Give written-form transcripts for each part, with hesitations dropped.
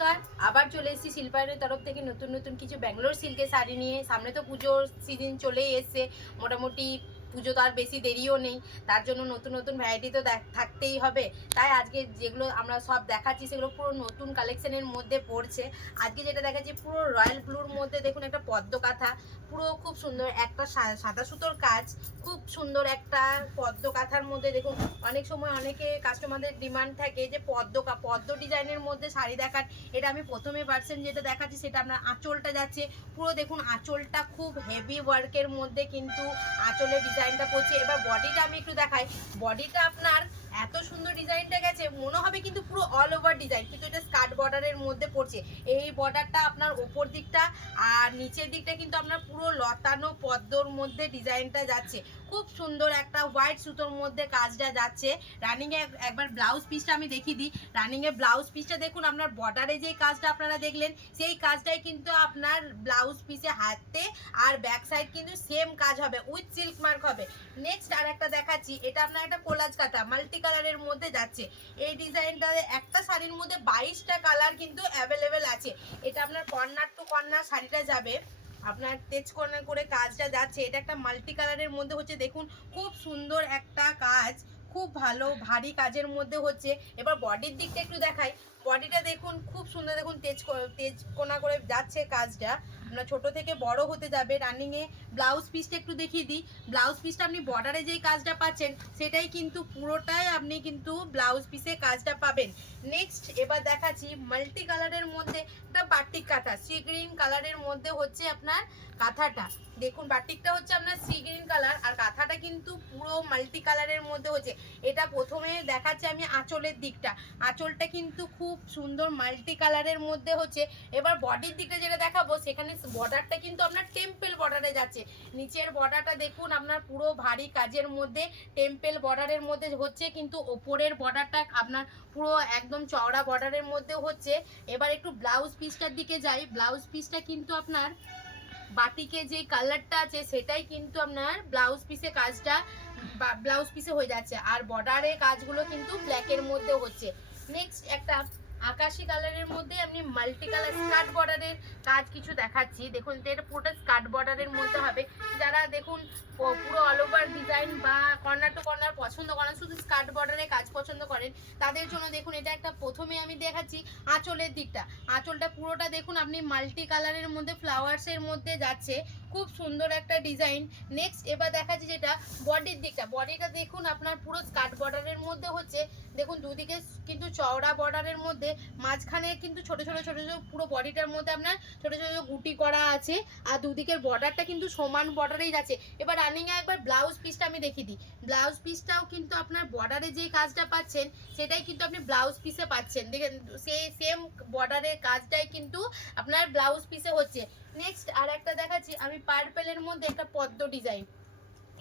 নমস্কার, আবার চলে এসেছি শিল্পায়নের তরফ থেকে নতুন নতুন কিছু ব্যাঙ্গালোর সিল্কের শাড়ি নিয়ে। সামনে তো পুজোর সিজন চলেই এসছে, মোটামুটি পুজো তো আর বেশি দেরিও নেই, তার জন্য নতুন নতুন ভ্যারাইটি তো থাকতেই হবে। তাই আজকে যেগুলো আমরা সব দেখাচ্ছি সেগুলো পুরো নতুন কালেকশনের মধ্যে পড়ছে। আজকে যেটা দেখাচ্ছি পুরো রয়্যাল ব্লুর মধ্যে, দেখুন একটা পদ্ম কাঁথা, পুরো খুব সুন্দর একটা সাদা সুতোর কাজ, খুব সুন্দর একটা পদ্ম কাঁথার মধ্যে। দেখুন অনেক সময় অনেকে কাস্টমারদের ডিমান্ড থাকে যে পদ্ম ডিজাইনের মধ্যে শাড়ি দেখার। এটা আমি প্রথমে পার্সেন্ট যেটা দেখাচ্ছি সেটা আপনার আঁচলটা যাচ্ছে পুরো, দেখুন আঁচলটা খুব হেভি ওয়ার্কের মধ্যে কিন্তু আঁচলের ডিজাইনটা পড়ছে। এবার বডিটা আমি একটু দেখাই, বডিটা আপনার এত সুন্দর ডিজাইনটা গেছে, মনে হবে কিন্তু পুরো অল ওভার ডিজাইন, কিন্তু এটা স্কার্ট বর্ডারের মধ্যে পড়ছে। এই বর্ডারটা আপনার ওপর দিকটা আর নিচের দিকটা কিন্তু আপনার পুরো লতানো পদ্মর মধ্যে ডিজাইনটা যাচ্ছে, খুব সুন্দর একটা হোয়াইট সুতোর মধ্যে কাজটা যাচ্ছে। রানিংয়ে একবার ব্লাউজ পিসটা আমি দেখিয়ে দিই। রানিংয়ে ব্লাউজ পিসটা দেখুন, আপনার বর্ডারে যে কাজটা আপনারা দেখলেন সেই কাজটাই কিন্তু আপনার ব্লাউজ পিসে হাতে আর ব্যাক সাইড কিন্তু সেম কাজ হবে, উইথ সিল্ক মার্ক হবে। নেক্সট আর একটা দেখাচ্ছি, এটা আপনার একটা কোলাজ কাঁথা মাল্টি কালারের মধ্যে যাচ্ছে। এই ডিজাইনটা একটা শাড়ির মধ্যে 22টা কালার কিন্তু অ্যাভেলেবেল আছে। এটা আপনার কর্নার টু কর্নার শাড়িটা যাবে, আপনার তেজ কর্নার করে কাজটা যাচ্ছে। এটা একটা মাল্টি কালারের মধ্যে হচ্ছে, দেখুন খুব সুন্দর একটা কাজ, খুব ভালো ভারী কাজের মধ্যে হচ্ছে। এবার বডির দিকটা একটু দেখাই, বডিটা দেখুন খুব সুন্দর, দেখুন তেজ কোনা করে যাচ্ছে কাজটা, আপনার ছোট থেকে বড় হতে যাবে। রানিংয়ে ব্লাউজ পিসটা একটু দেখিয়ে দিই। ব্লাউজ পিসটা আপনি বর্ডারে যেই কাজটা পাচ্ছেন সেটাই কিন্তু পুরোটাই আপনি কিন্তু ব্লাউজ পিসে কাজটা পাবেন। নেক্সট এবার দেখাচ্ছি মাল্টি কালারের মধ্যে একটা বাটিক কাঁথা, সি গ্রিন কালারের মধ্যে হচ্ছে আপনার কাঁথাটা। দেখুন বাটিকটা হচ্ছে আপনার সি গ্রিন কালার আর কাঁথাটা কিন্তু পুরো মাল্টি কালারের মধ্যে হচ্ছে। এটা প্রথমে দেখাচ্ছি আমি আঁচলের দিকটা, আঁচলটা কিন্তু খুব সুন্দর মাল্টি কালারের মধ্যে হচ্ছে। এবার বডির দিকটা যেটা দেখাবো সেখানে বর্ডারটা কিন্তু আপনার টেম্পেল বর্ডারে যাচ্ছে। নিচের বর্ডারটা দেখুন আপনার পুরো ভারী কাজের মধ্যে টেম্পেল বর্ডারের মধ্যে হচ্ছে, কিন্তু ওপরের বর্ডারটা আপনার পুরো একদম চওড়া বর্ডারের মধ্যে হচ্ছে। এবার একটু ব্লাউজ পিসটার দিকে যাই, ব্লাউজ পিসটা কিন্তু আপনার বাটিকে যে কালারটা আছে সেটাই কিন্তু আপনার ব্লাউজ পিসে কাজটা ব্লাউজ পিসে হয়ে যাচ্ছে, আর বর্ডারে কাজগুলো কিন্তু ব্ল্যাকের মধ্যে হচ্ছে। নেক্সট একটা আকাশি কালারের মধ্যে আপনি মাল্টি কালার স্কার্ট বর্ডারের কাজ কিছু দেখাচ্ছি। দেখুন এটা পুরোটা স্কার্ট বর্ডারের মধ্যে হবে। যারা দেখুন পুরো অল ওভার ডিজাইন বা কর্নার টু কর্নার পছন্দ করেন, শুধু স্কার্ট বর্ডারে কাজ পছন্দ করেন, তাদের জন্য দেখুন এটা একটা প্রথমে আমি দেখাচ্ছি আঁচলের দিকটা। আঁচলটা পুরোটা দেখুন আপনি মাল্টি কালারের মধ্যে ফ্লাওয়ার্সের মধ্যে যাচ্ছে, খুব সুন্দর একটা ডিজাইন। নেক্সট এবার দেখাচ্ছি যেটা বডির দিকটা, বডিটা দেখুন আপনার পুরো স্কার্ট বর্ডারের মধ্যে হচ্ছে। দেখুন দুদিকে কিন্তু চওড়া বর্ডারের মধ্যে, মাঝখানে কিন্তু ছোট ছোট ছোট ছোট পুরো বডিটার মধ্যে আপনার ছোট ছোট গুটি করা আছে, আর দুদিকের বর্ডারটা কিন্তু সমান বর্ডারেই যাচ্ছে। এবার রানিংয়ে একবার ব্লাউজ পিসটা আমি দেখিয়ে দিই। ব্লাউজ পিসটাও কিন্তু আপনার বর্ডারে যে কাজটা পাচ্ছেন সেটাই কিন্তু আপনি ব্লাউজ পিসে পাচ্ছেন, দেখেন সেই সেম বর্ডারের কাজটাই কিন্তু আপনার ব্লাউজ পিসে হচ্ছে। নেক্সট আর একটা দেখাচ্ছি আমি পার্পেলের মধ্যে একটা পদ্ম ডিজাইন,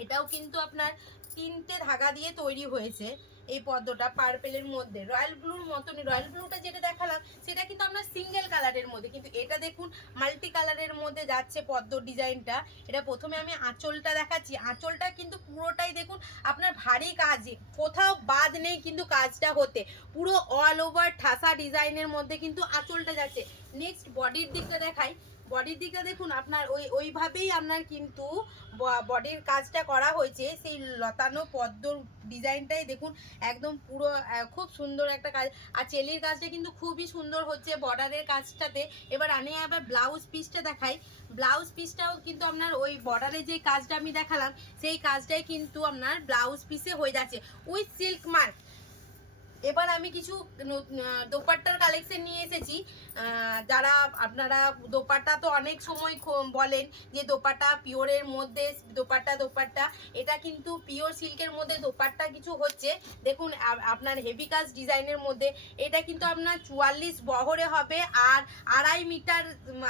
এটাও কিন্তু আপনার 3টে ধাগা দিয়ে তৈরি হয়েছে। এই পদ্মটা পার্পেলের মধ্যে রয়্যাল ব্লুর মতনই, রয়্যাল ব্লুটা যেটা দেখালাম সেটা কিন্তু আপনার সিঙ্গেল কালারের মধ্যে, কিন্তু এটা দেখুন মাল্টি কালারের মধ্যে যাচ্ছে পদ্ম ডিজাইনটা। এটা প্রথমে আমি আঁচলটা দেখাচ্ছি, আঁচলটা কিন্তু পুরোটাই দেখুন আপনার ভারী কাজ, কোথাও বাদ নেই কিন্তু কাজটা হতে, পুরো অল ওভার ঠাসা ডিজাইনের মধ্যে কিন্তু আঁচলটা যাচ্ছে। নেক্সট বডির দিকটা দেখাই, বডির দিকটা দেখুন আপনার ওইভাবেই আপনার কিন্তু বডির কাজটা করা হয়েছে, সেই লতানো পদ্মর ডিজাইনটাই দেখুন একদম পুরো খুব সুন্দর একটা কাজ। আর চেলির কাজটা কিন্তু খুবই সুন্দর হচ্ছে বর্ডারের কাজটাতে। এবার আমি আবার ব্লাউজ পিসটা দেখাই, ব্লাউজ পিসটাও কিন্তু আপনার ওই বর্ডারে যে কাজটা আমি দেখালাম সেই কাজটাই কিন্তু আপনার ব্লাউজ পিসে হয়ে যাচ্ছে উইথ সিল্ক মার্ক। এবার আমি কিছু দোপাট্টার কালেকশন নিয়ে এসেছি। যারা আপনারা দোপাট্টা তো অনেক সময় বলেন যে দোপাট্টা পিওরের মধ্যে দোপাট্টা, এটা কিন্তু পিওর সিল্কের মধ্যে দোপাট্টা কিছু হচ্ছে। দেখুন আপনার হেভি কাজ ডিজাইনের মধ্যে, এটা কিন্তু আপনার 44 বহরে হবে আর 2.5 মিটার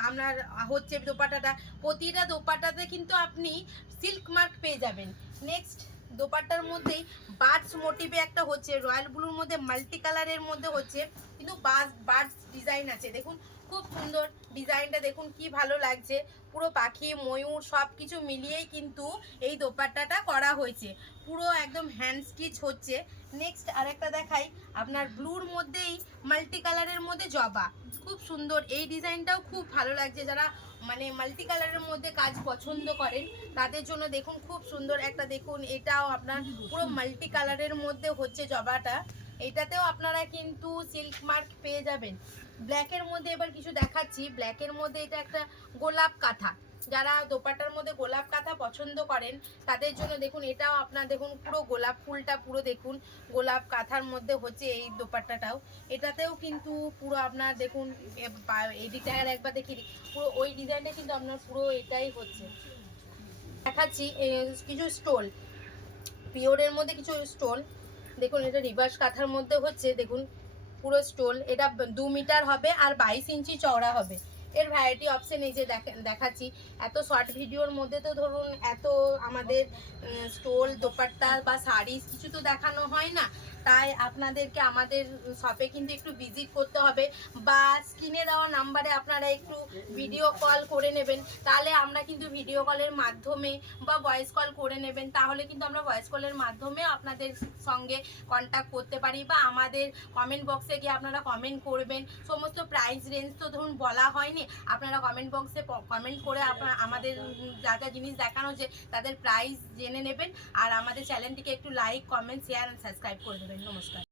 আপনার হচ্ছে দোপাট্টাটা। প্রতিটা দোপাট্টাতে কিন্তু আপনি সিল্ক মার্ক পেয়ে যাবেন। নেক্সট দোপাট্টার মধ্যেই বার্ডস মোটিভে একটা হচ্ছে, রয়্যাল ব্লুর মধ্যে মাল্টি কালারের মধ্যে হচ্ছে, কিন্তু বার্ডস ডিজাইন আছে। দেখুন খুব সুন্দর ডিজাইনটা, দেখুন কি ভালো লাগছে, পুরো পাখি ময়ূর সব কিছু মিলিয়েই কিন্তু এই দোপাট্টাটা করা হয়েছে, পুরো একদম হ্যান্ড স্টিচ হচ্ছে। নেক্সট আরেকটা দেখাই আপনার ব্লুর মধ্যেই মাল্টি কালারের মধ্যে জবা, খুব সুন্দর। এই ডিজাইনটাও খুব ভালো লাগছে, যারা মানে মাল্টি কালারের মধ্যে কাজ পছন্দ করেন তাদের জন্য দেখুন খুব সুন্দর একটা, দেখুন এটাও আপনার পুরো মাল্টি কালারের মধ্যে হচ্ছে জবাটা। এটাতেও আপনারা কিন্তু সিল্ক মার্ক পেয়ে যাবেন। ব্ল্যাকের মধ্যে এবার কিছু দেখাচ্ছি। ব্ল্যাকের মধ্যে এটা একটা গোলাপ কাঁথা, যারা দোপাট্টার মধ্যে গোলাপ কাঁথা পছন্দ করেন তাদের জন্য দেখুন এটাও আপনার দেখুন পুরো গোলাপ ফুলটা পুরো দেখুন গোলাপ কাঁথার মধ্যে হচ্ছে এই দোপাট্টাটাও। এটাতেও কিন্তু পুরো আপনার দেখুন এই ডিজাইন একবার দেখিয়ে দিই, পুরো ওই ডিজাইনটা কিন্তু আপনার পুরো এটাই হচ্ছে। দেখাচ্ছি কিছু স্টোল, পিওরের মধ্যে কিছু স্টোল দেখুন, এটা রিভার্স কাঁথার মধ্যে হচ্ছে দেখুন পুরো স্টোল। এটা 2 মিটার হবে আর 22 ইঞ্চি চওড়া হবে। এর ভ্যারাইটি অপশন এই যে দেখাচ্ছি। এত শর্ট ভিডিওর মধ্যে তো ধরুন এত আমাদের স্টোল দোপাট্টা বা শাড়ি কিছু তো দেখানো হয় না, তাই আপনাদেরকে আমাদের শপে কিন্তু একটু ভিজিট করতে হবে, বা স্ক্রিনে দেওয়া নাম্বারে আপনারা একটু ভিডিও কল করে নেবেন। তাহলে আমরা কিন্তু ভিডিও কলের মাধ্যমে বা ভয়েস কল করে নেবেন, তাহলে কিন্তু আমরা ভয়েস কলের মাধ্যমে আপনাদের সঙ্গে কন্ট্যাক্ট করতে পারি, বা আমাদের কমেন্ট বক্সে গিয়ে আপনারা কমেন্ট করবেন। সমস্ত প্রাইস রেঞ্জ তো ধরুন বলা হয়নি, আপনারা কমেন্ট বক্সে কমেন্ট করে আমাদের যা যা জিনিস দেখানো হচ্ছে তাদের প্রাইস জেনে নেবেন। আর আমাদের চ্যানেলটিকে একটু like, comment, share and subscribe করে দেবেন। নমস্কার।